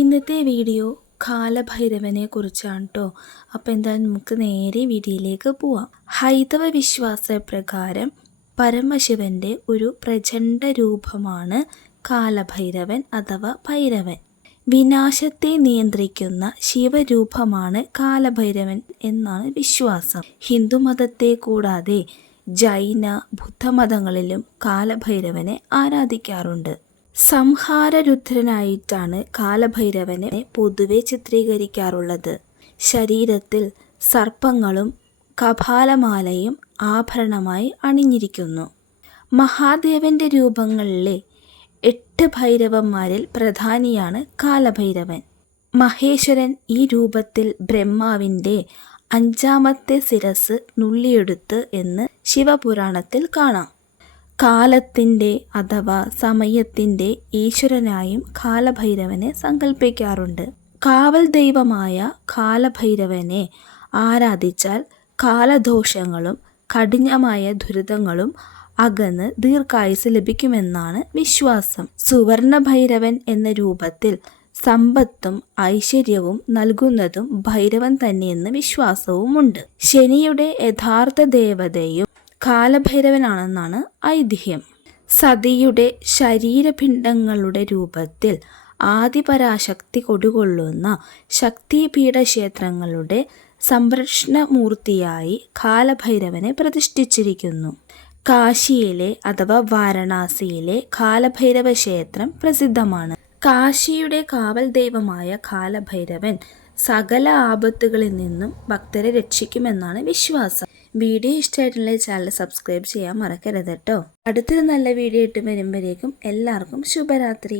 ഇന്നത്തെ വീഡിയോ കാലഭൈരവനെ കുറിച്ചാണ് കേട്ടോ. അപ്പോൾ എന്തായാലും നമുക്ക് നേരെ വീഡിയോയിലേക്ക് പോവാം. ഹൈന്ദവ വിശ്വാസപ്രകാരം പരമശിവന്റെ ഒരു പ്രചണ്ഡ രൂപമാണ് കാലഭൈരവൻ അഥവാ ഭൈരവൻ. വിനാശത്തെ നിയന്ത്രിക്കുന്ന ശിവരൂപമാണ് കാലഭൈരവൻ എന്നാണ് വിശ്വാസം. ഹിന്ദുമതത്തെ കൂടാതെ ജൈന ബുദ്ധമതങ്ങളിലും കാലഭൈരവനെ ആരാധിക്കാറുണ്ട്. സംഹാരരുദ്രനായിട്ടാണ് കാലഭൈരവനെ പൊതുവെ ചിത്രീകരിക്കാറുള്ളത്. ശരീരത്തിൽ സർപ്പങ്ങളും കപാലമാലയും ആഭരണമായി അണിഞ്ഞിരിക്കുന്നു. മഹാദേവന്റെ രൂപങ്ങളിലെ 8 ഭൈരവന്മാരിൽ പ്രധാനിയാണ് കാലഭൈരവൻ. മഹേശ്വരൻ ഈ രൂപത്തിൽ ബ്രഹ്മാവിൻ്റെ 5ാമത്തെ ശിരസ് നുള്ളിയെടുത്ത് എന്ന് ശിവപുരാണത്തിൽ കാണാം. കാലത്തിൻ്റെ അഥവാ സമയത്തിൻ്റെ ഈശ്വരനായും കാലഭൈരവനെ സങ്കല്പിക്കാറുണ്ട്. കാവൽ ദൈവമായ കാലഭൈരവനെ ആരാധിച്ചാൽ കാലദോഷങ്ങളും കഠിനമായ ദുരിതങ്ങളും അകന്ന് ദീർഘായുസ് ലഭിക്കുമെന്നാണ് വിശ്വാസം. സുവർണഭൈരവൻ എന്ന രൂപത്തിൽ സമ്പത്തും ഐശ്വര്യവും നൽകുന്നതും ഭൈരവൻ തന്നെയെന്ന് വിശ്വാസവുമുണ്ട്. ശനിയുടെ യഥാർത്ഥ ദേവതയും കാലഭൈരവനാണെന്നാണ് ഐതിഹ്യം. സതിയുടെ ശരീരപിണ്ഡങ്ങളുടെ രൂപത്തിൽ ആദിപരാശക്തി കൊടുകൊള്ളുന്ന ശക്തിപീഠ ക്ഷേത്രങ്ങളുടെ സംരക്ഷണമൂർത്തിയായി കാലഭൈരവനെ പ്രതിഷ്ഠിച്ചിരിക്കുന്നു. കാശിയിലെ അഥവാ വാരണാസിയിലെ കാലഭൈരവ ക്ഷേത്രം പ്രസിദ്ധമാണ്. കാശിയുടെ കാവൽ ദൈവമായ കാലഭൈരവൻ സകല ആപത്തുകളിൽ നിന്നും ഭക്തരെ രക്ഷിക്കുമെന്നാണ് വിശ്വാസം. വീഡിയോ ഇഷ്ടമായിട്ടുള്ള ചാനൽ സബ്സ്ക്രൈബ് ചെയ്യാൻ മറക്കരുത് കേട്ടോ. അടുത്തൊരു നല്ല വീഡിയോ ഇട്ട് വരുമ്പോഴേക്കും എല്ലാവർക്കും ശുഭരാത്രി.